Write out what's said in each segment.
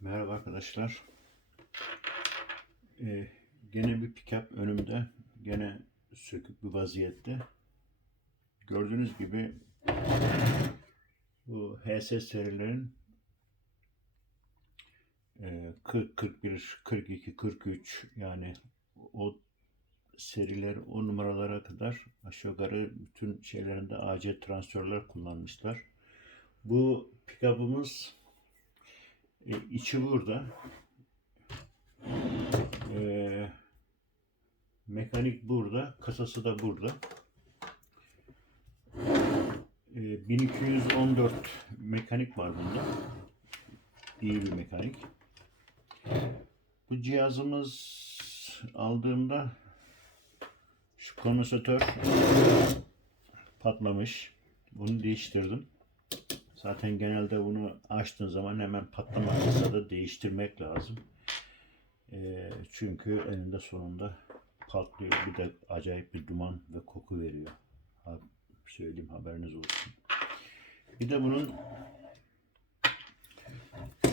Merhaba arkadaşlar. Ee, gene bir pick-up önümde. Gene sökük bir vaziyette. Gördüğünüz gibi bu HS serilerin e, 40, 41, 42, 43 yani o seriler o numaralara kadar aşağı yukarı bütün şeylerinde AC transistörler kullanmışlar. Bu pick-up'ımız e, içi burada. E, mekanik burada. Kasası da burada. E, 1214 mekanik var bunda. İyi bir mekanik. Bu cihazımız aldığımda şu kondensadör patlamış. Bunu değiştirdim. Zaten genelde bunu açtığın zaman hemen patlamaksa da değiştirmek lazım. Ee, çünkü eninde sonunda patlıyor. Bir de acayip bir duman ve koku veriyor. Ha, söyleyeyim haberiniz olsun. Bir de bunun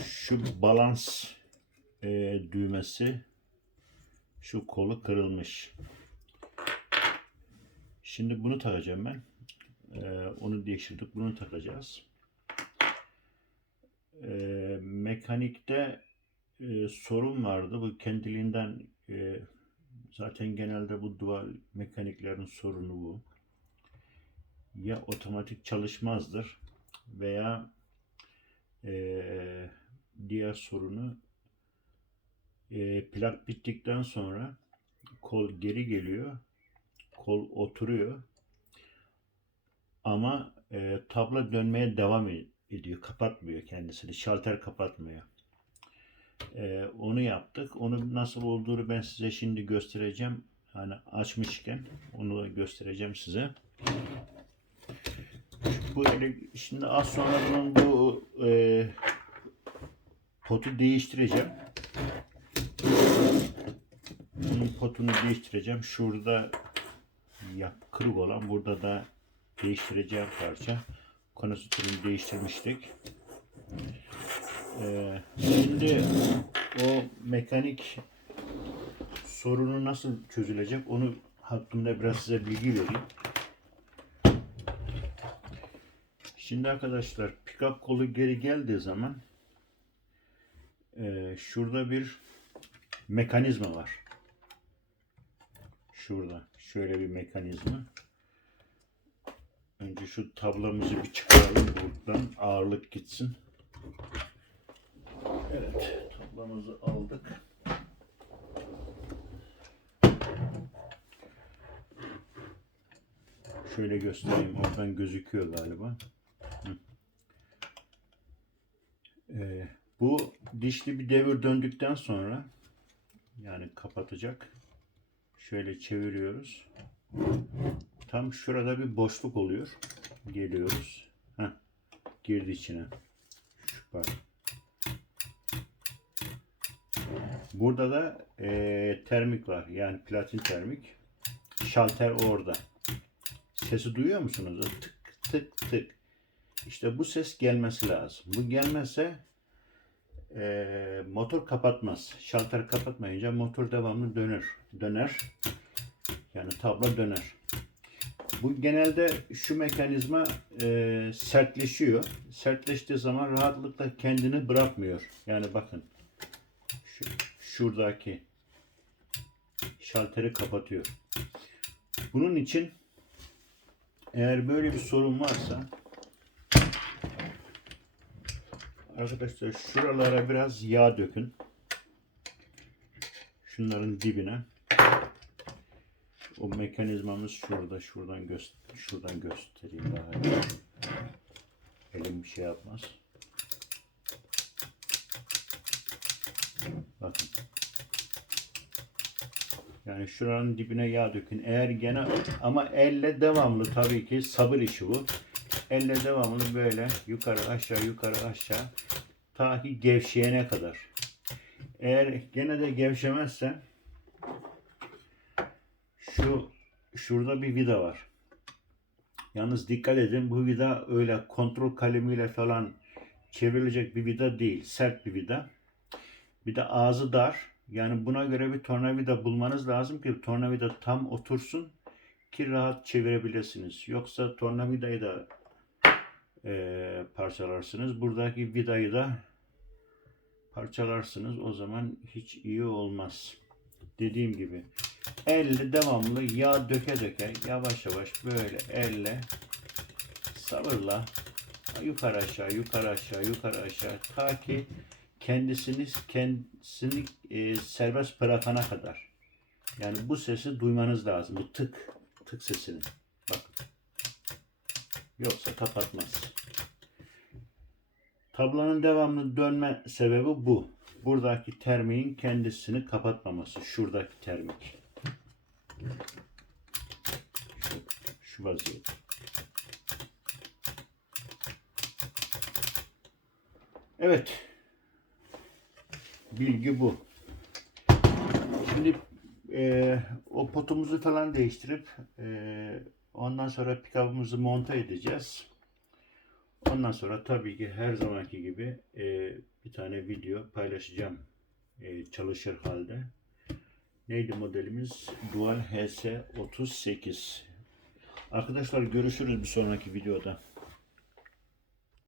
şu balans e, düğmesi şu kolu kırılmış. Şimdi bunu takacağım ben. Ee, onu değiştirdik. Bunu takacağız. Ee, mekanikte e, sorun vardı. Bu kendiliğinden e, zaten genelde bu dual mekaniklerin sorunu bu. Ya otomatik çalışmazdır veya e, diğer sorunu e, plak bittikten sonra kol geri geliyor. Kol oturuyor. Ama e, tabla dönmeye devam ed- ediyor. Kapatmıyor kendisini. Şalter kapatmıyor. E, onu yaptık. Onu nasıl olduğunu ben size şimdi göstereceğim. Hani açmışken onu da göstereceğim size. Bu ele- şimdi az sonra bunun bu e, potu değiştireceğim. Bunun potunu değiştireceğim. Şurada yap, kırık olan burada da değiştireceğim parça. Konusitürünü değiştirmiştik. Ee, şimdi o mekanik sorunu nasıl çözülecek onu hakkında biraz size bilgi vereyim. Şimdi arkadaşlar pickup kolu geri geldiği zaman e, şurada bir mekanizma var. Şurada şöyle bir mekanizma. Önce şu tablamızı bir çıkaralım buradan ağırlık gitsin. Evet tablamızı aldık. Şöyle göstereyim oradan gözüküyor galiba. Ee, bu dişli bir devir döndükten sonra yani kapatacak. Şöyle çeviriyoruz. Tam şurada bir boşluk oluyor. Geliyoruz. Heh, girdi içine. Pardon. Burada da eee, termik var. Yani platin termik. Şalter orada. Sesi duyuyor musunuz? Tık tık tık. İşte bu ses gelmesi lazım. Bu gelmezse eee, motor kapatmaz. Şalter kapatmayınca motor devamlı döner. Döner. Yani tabla döner. Bu genelde şu mekanizma e, sertleşiyor. Sertleştiği zaman rahatlıkla kendini bırakmıyor. Yani bakın şu, şuradaki şalteri kapatıyor. Bunun için eğer böyle bir sorun varsa arkadaşlar şuralara biraz yağ dökün. Şunların dibine. O mekanizmamız şurada. Şuradan göster şuradan göstereyim daha iyi. Elim bir şey yapmaz. Bakın. Yani şuranın dibine yağ dökün. Eğer gene ama elle devamlı tabii ki sabır işi bu. Elle devamlı böyle yukarı aşağı yukarı aşağı ta ki gevşeyene kadar. Eğer gene de gevşemezse şu şurada bir vida var. Yalnız dikkat edin bu vida öyle kontrol kalemiyle falan çevrilecek bir vida değil. Sert bir vida. Bir de ağzı dar. Yani buna göre bir tornavida bulmanız lazım ki tornavida tam otursun ki rahat çevirebilirsiniz. Yoksa tornavidayı da eee, parçalarsınız. Buradaki vidayı da parçalarsınız. O zaman hiç iyi olmaz. Dediğim gibi elle devamlı yağ döke döke yavaş yavaş böyle elle sabırla yukarı aşağı yukarı aşağı yukarı aşağı ta ki kendisini kendisini e, serbest bırakana kadar. Yani bu sesi duymanız lazım. Bu tık tık sesini. Bak. Yoksa kapatmaz. Tablonun devamlı dönme sebebi bu. Buradaki termiğin kendisini kapatmaması. Şuradaki termik. Şu, şu vaziyet. Evet. Bilgi bu. Şimdi e, o potumuzu falan değiştirip e, ondan sonra pikabımızı monte edeceğiz. Ondan sonra tabii ki her zamanki gibi e, bir tane video paylaşacağım e, çalışır halde. Neydi modelimiz? Dual HS38. Arkadaşlar görüşürüz bir sonraki videoda.